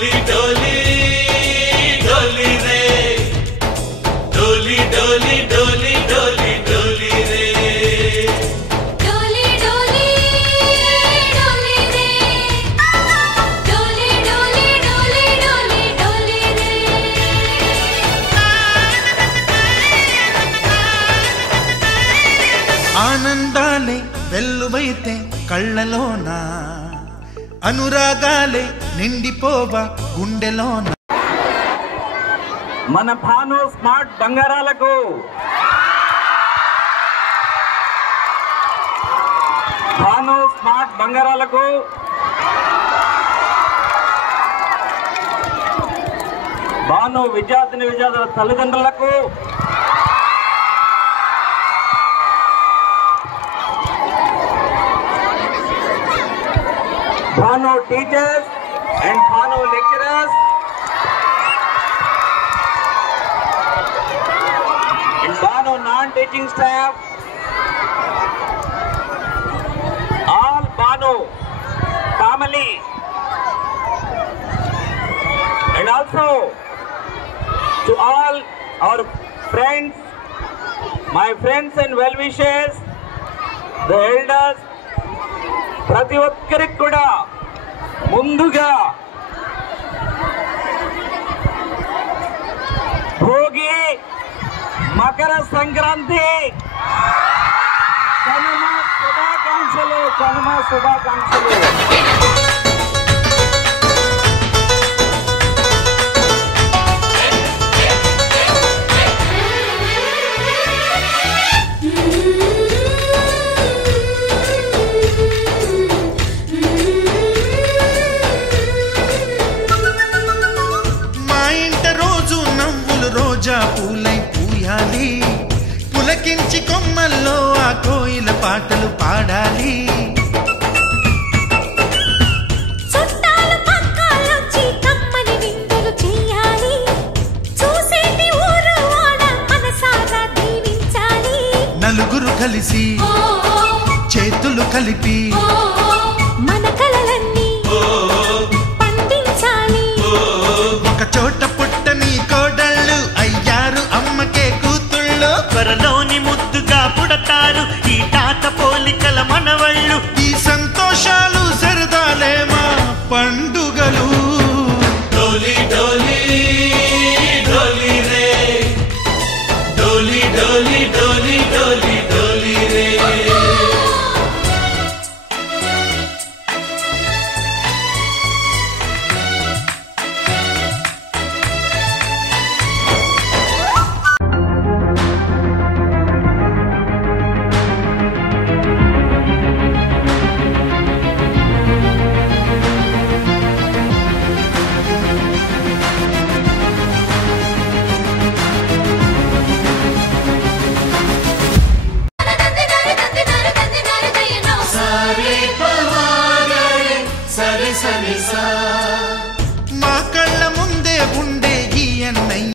डोली डोली डोली रे डोली डोली डोली डोली डोली रे डोली डोली डोली रे डोली डोली डोली डोली डोली रे ఆనందాలే వెల్లువైతే కళ్ళలోనా అనురాగాలే నిండిపోవా గుండెలోన మన భాను స్మార్ట్ బంగారాలకు భాను విద్యార్థుల తల్లిదండ్రులకు Bhanu teachers and Bhanu lecturers and Bhanu non-teaching staff, all Bhanu family, and also to all our friends, my friends and well-wishers, the elders, ప్రతి ఒక్కరికి కూడా ముందుగా భోగి మకర సంక్రాంతి కనుమ శుభాకాంక్షలు రోజా పూలై పూయాలి పులకించి కొమ్మల్లో ఆ కోయిల పాటలు పాడాలి చుట్టాలు పక్కాలొచ్చి కమ్మని విందులు చేయాలి చూసేటి ఊరు వాడ మనసారా దీవించాలి నలుగురు కలిసి చేతులు కలిపి మన కలలన్నీ పండించాలి ఒక చోట పుట్టని కోడళ్ళు అయ్యారు అమ్మకే కూతుళ్ళు త్వరలోని ముద్దుగా పుడతారు ఈ తాత పోలికల మనవళ్ళు ఈ సంతోషాలు సరదాలే మా పండుగలు